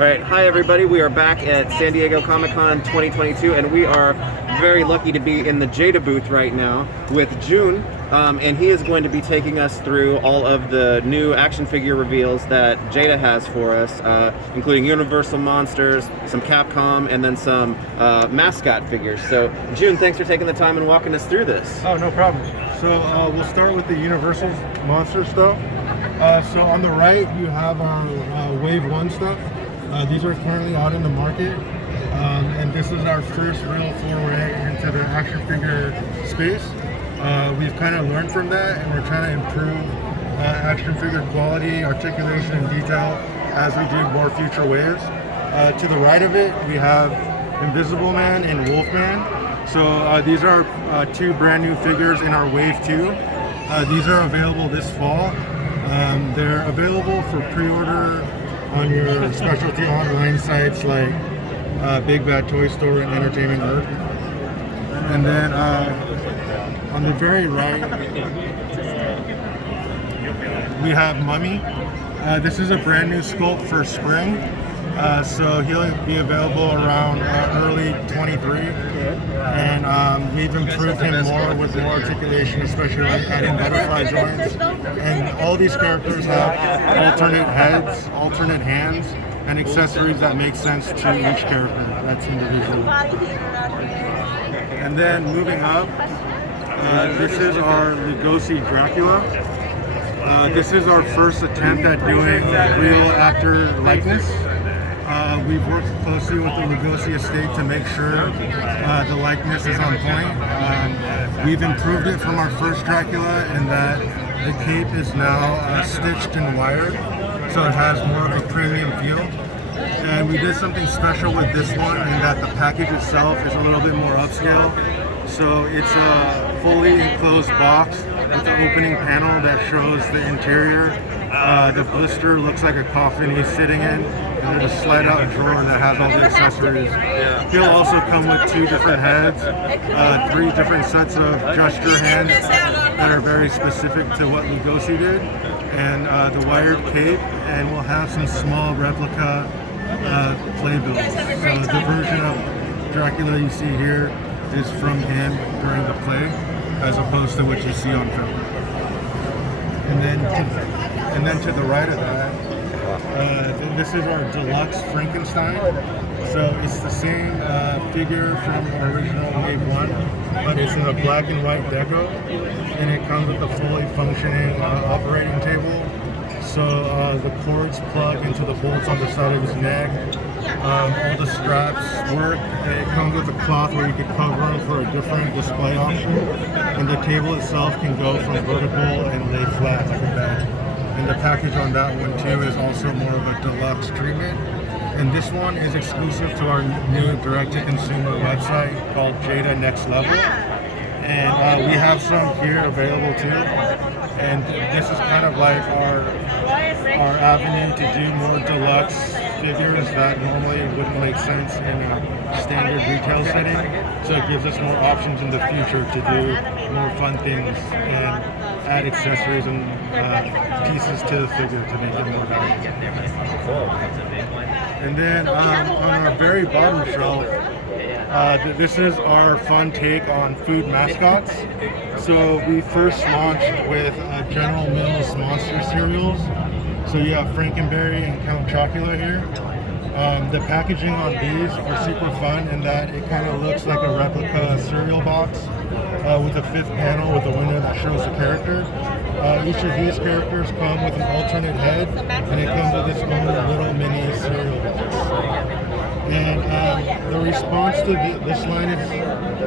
All right, hi everybody. We are back at San Diego Comic-Con 2022, and we are very lucky to be in the Jada booth right now with Jun, and he is going to be taking us through all of the new action figure reveals that Jada has for us, including Universal Monsters, some Capcom, and then some mascot figures. So, Jun, thanks for taking the time and walking us through this. Oh, no problem. So we'll start with the Universal Monster stuff. So on the right, you have our Wave 1 stuff. These are currently out in the market, and this is our first real foray into the action figure space. We've kind of learned from that, and we're trying to improve action figure quality, articulation, and detail as we do more future waves. To the right of it, we have Invisible Man and Wolfman. So these are two brand new figures in our Wave 2. These are available this fall. They're available for pre-order on your specialty online sites like Big Bad Toy Store and Entertainment Earth. And then on the very right, we have Mummy. This is a brand new sculpt for spring. So he'll be available around early 23. And we've improved him more with more articulation, especially like adding butterfly joints. And all these characters have alternate heads, alternate hands, and accessories that make sense to each character that's individual. And then moving up, this is our Lugosi Dracula. This is our first attempt at doing real actor likeness. We've worked closely with the Lugosi estate to make sure the likeness is on point. We've improved it from our first Dracula in that the cape is now stitched and wired, so it has more of a premium feel. And we did something special with this one in that the package itself is a little bit more upscale. So it's a fully enclosed box with the opening panel that shows the interior. The blister looks like a coffin he's sitting in, and there's a slide-out drawer that has all the accessories. He'll also come with two different heads, three different sets of gesture hands that are very specific to what Lugosi did, and the wired cape, and we'll have some small replica playbills. So the version of Dracula you see here is from him during the play, as opposed to what you see on film. And then to the right of that, this is our deluxe Frankenstein. So it's the same figure from our original Wave 1, but it's in a black and white deco, and it comes with a fully functioning operating table. So the cords plug into the bolts on the side of his neck. All the straps work. It comes with a cloth where you could cover them for a different display option. And the table itself can go from vertical and lay flat like a bed. And the package on that one too is also more of a deluxe treatment. And this one is exclusive to our new direct-to-consumer website called Jada Next Level. And we have some here available too. And this is kind of like our avenue to do more deluxe figures that normally wouldn't make sense in a standard retail setting. So it gives us more options in the future to do more fun things and add accessories and pieces to the figure to make it more valuable. And then on our very bottom shelf, this is our fun take on food mascots. So we first launched with General Mills Monster cereals. So you have Frankenberry and Count Chocula here. The packaging on these are super fun in that it kind of looks like a replica cereal box with a fifth panel with a window that shows the character. Each of these characters come with an alternate head, and it comes with its own little mini cereal box. And the response to this line has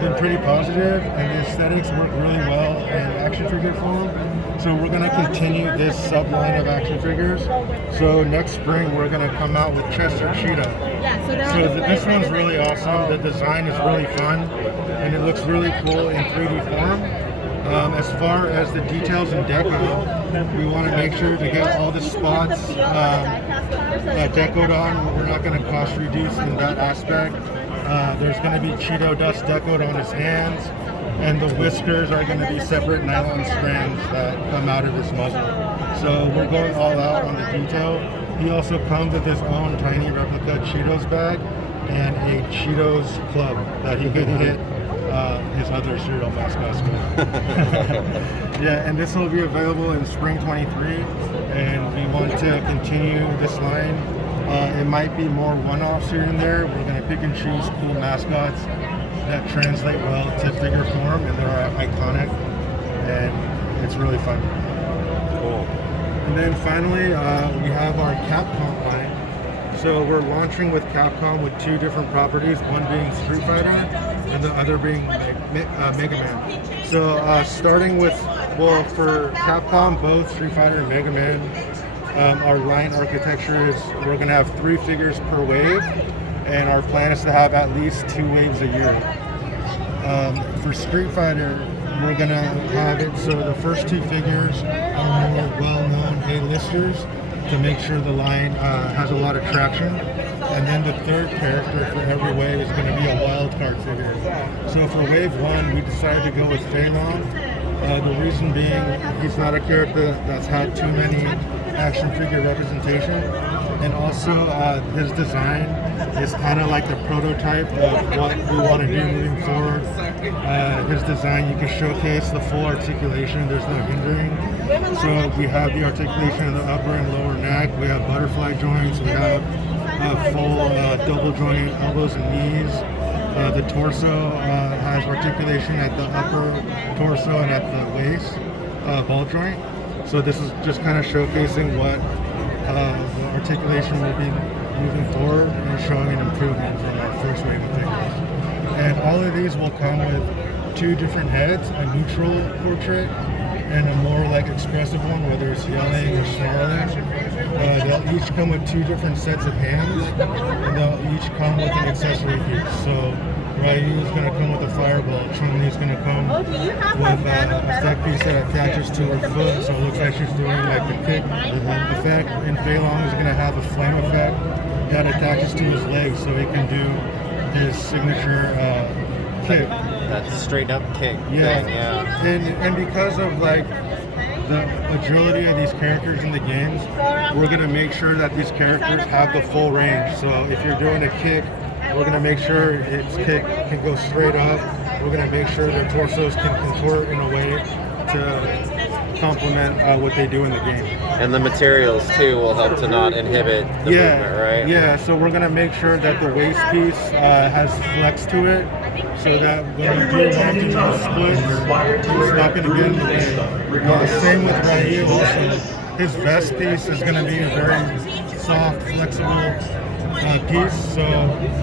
been pretty positive, and the aesthetics work really well in action figure form. So we're going to continue this sub-line of action figures. So next spring we're going to come out with Chester Cheetah. So this one's really awesome. The design is really fun, and it looks really cool in 3D form. As far as the details and deco, we want to make sure to get all the spots decoed on. We're not going to cost reduce in that aspect. There's going to be Cheeto dust decoed on his hands, and the whiskers are going to be separate nylon strands that come out of his muzzle. So we're going all out on the detail. He also comes with his own tiny replica Cheetos bag and a Cheetos club that he could hit his other cereal mascots with. Yeah, and this will be available in spring 23, and we want to continue this line. It might be more one-offs here and there. We're going to pick and choose cool mascots that translate well to figure form, and they're iconic, and it's really fun. Cool. And then finally, we have our Capcom line. So we're launching with Capcom with two different properties, one being Street Fighter and the other being Mega Man. So starting with, well, for Capcom, both Street Fighter and Mega Man, our line architecture is we're going to have 3 figures per wave, and our plan is to have at least 2 waves a year. For Street Fighter, we're going to have it so the first 2 figures are more well-known A-listers to make sure the line has a lot of traction. And then the third character for every wave is going to be a wild card figure. So for wave 1, we decided to go with Fei Long. The reason being, he's not a character that's had too many action figure representation. And also, his design is kind of like the prototype of what we want to do moving forward. His design, you can showcase the full articulation, there's no hindering. So we have the articulation of the upper and lower neck, we have butterfly joints, we have full double joint elbows and knees. The torso has articulation at the upper torso and at the waist, ball joint. So this is just kind of showcasing what the articulation will be moving forward and showing an improvement from our first wave of figures. And all of these will come with 2 different heads, a neutral portrait and a more like expressive one, whether it's yelling or snarling. They'll each come with 2 different sets of hands, and they'll each come with an accessory piece. So Ryu is going to come with a fireball, Chun-Li is going to come with an effect piece that attaches to her foot, so it looks like she's doing like a kick effect, and Fei Long is going to have a flame effect that attaches to his legs so he can do his signature kick. That's straight up kick. Yeah, thing, yeah. And because of like the agility of these characters in the games, we're going to make sure that these characters have the full range. So if you're doing a kick, we're going to make sure its kick can go straight up. We're going to make sure their torsos can contort in a way to complement what they do in the game. And the materials too will help to not inhibit the movement, right? Yeah, so we're going to make sure that the waist piece has flex to it, so that when you do want to do the splits, it's not going to get in the way. Same with Ryu also. His vest piece is going to be a very soft, flexible piece, so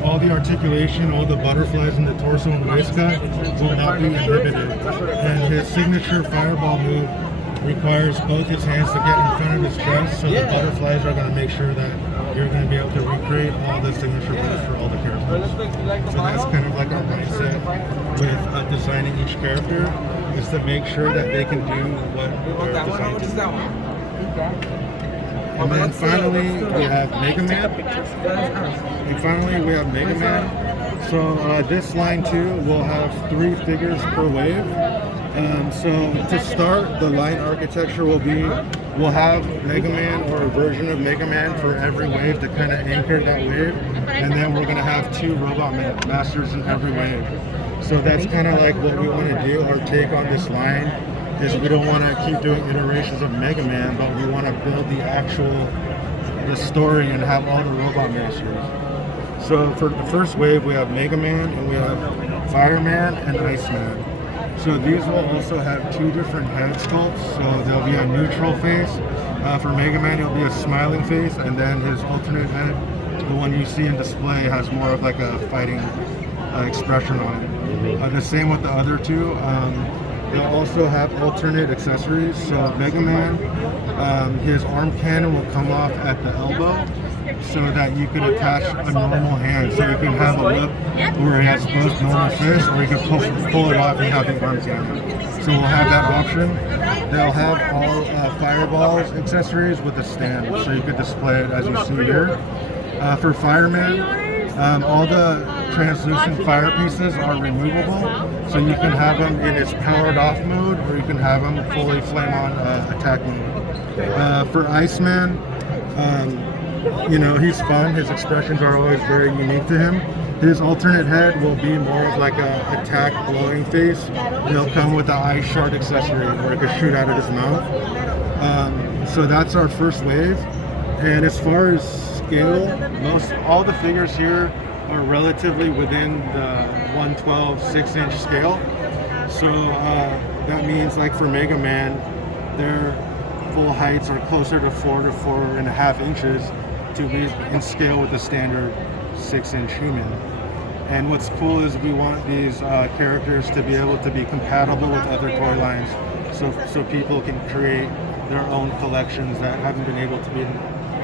all the articulation, all the butterflies in the torso and waistcut will not be inhibited. And his signature fireball move requires both his hands to get in front of his chest, so the butterflies are going to make sure that you're going to be able to recreate all the signature moves for all the characters. So that's kind of like our mindset with designing each character, is to make sure that they can do what they're designed to do. And then finally we have Mega Man. So this line too will have 3 figures per wave. So to start, the line architecture will have Mega Man or a version of Mega Man for every wave to kind of anchor that wave. And then we're going to have 2 Robot Masters in every wave. So that's kind of like what we want to do. Our take on this line is we don't want to keep doing iterations of Mega Man, but we want to build the story and have all the Robot Masters. So for the first wave, we have Mega Man, and we have Fireman and Iceman. So these will also have 2 different head sculpts. So there'll be a neutral face. For Mega Man, it'll be a smiling face, and then his alternate head, the one you see in display, has more of like a fighting expression on it. The same with the other 2. They'll also have alternate accessories. So Mega Man, his arm cannon will come off at the elbow, so that you can attach a normal hand. So you can have a whip where it has both normal fists, or you can pull it off and have the arm cannon. So we'll have that option. They'll have all fireballs accessories with a stand, so you could display it as you see here. For Fireman, all the translucent fire pieces are removable, so you can have them in its powered off mode, or you can have them fully flame on attack mode. For Iceman, You know, he's fun. His expressions are always very unique to him. His alternate head will be more of like a attack glowing face. He'll come with the eye shard accessory where it could shoot out of his mouth. So that's our first wave. And as far as scale, all the figures here are relatively within the 112 6-inch scale. So that means like for Mega Man, their full heights are closer to 4 to 4.5 inches to be in scale with the standard 6-inch human. And what's cool is we want these characters to be able to be compatible with other toy lines, so people can create their own collections that haven't been able to be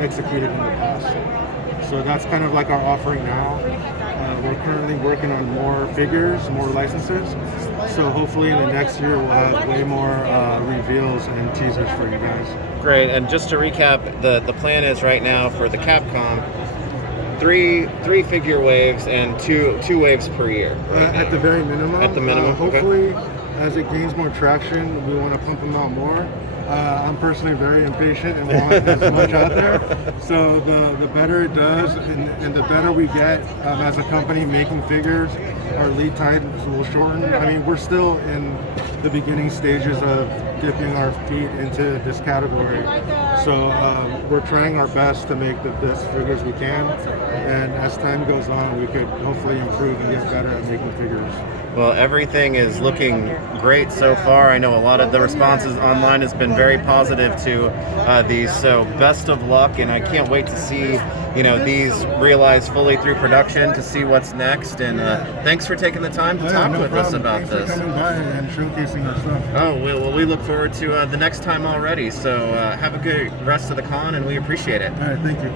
executed in the past. So that's kind of like our offering now. We're currently working on more figures, more licenses. So hopefully in the next year we'll have way more reveals and teasers for you guys. Great. And just to recap, the plan is right now for the Capcom, three figure waves and two waves per year. At the very minimum. At the minimum. Hopefully, as it gains more traction, we want to pump them out more. I'm personally very impatient and want as much out there. So the better it does, and the better we get as a company making figures, our lead times will shorten. I mean, we're still in the beginning stages of dipping our feet into this category. So we're trying our best to make the best figures we can. And as time goes on, we could hopefully improve and get better at making figures. Well, everything is looking great so far. I know a lot of the responses online has been very positive to these. So best of luck, and I can't wait to see these realized fully through production, to see what's next. And thanks for taking the time to talk with us about this. Thanks for coming by and showcasing our stuff. Oh, well, we look forward to the next time already. So have a good rest of the con, and we appreciate it. All right, thank you.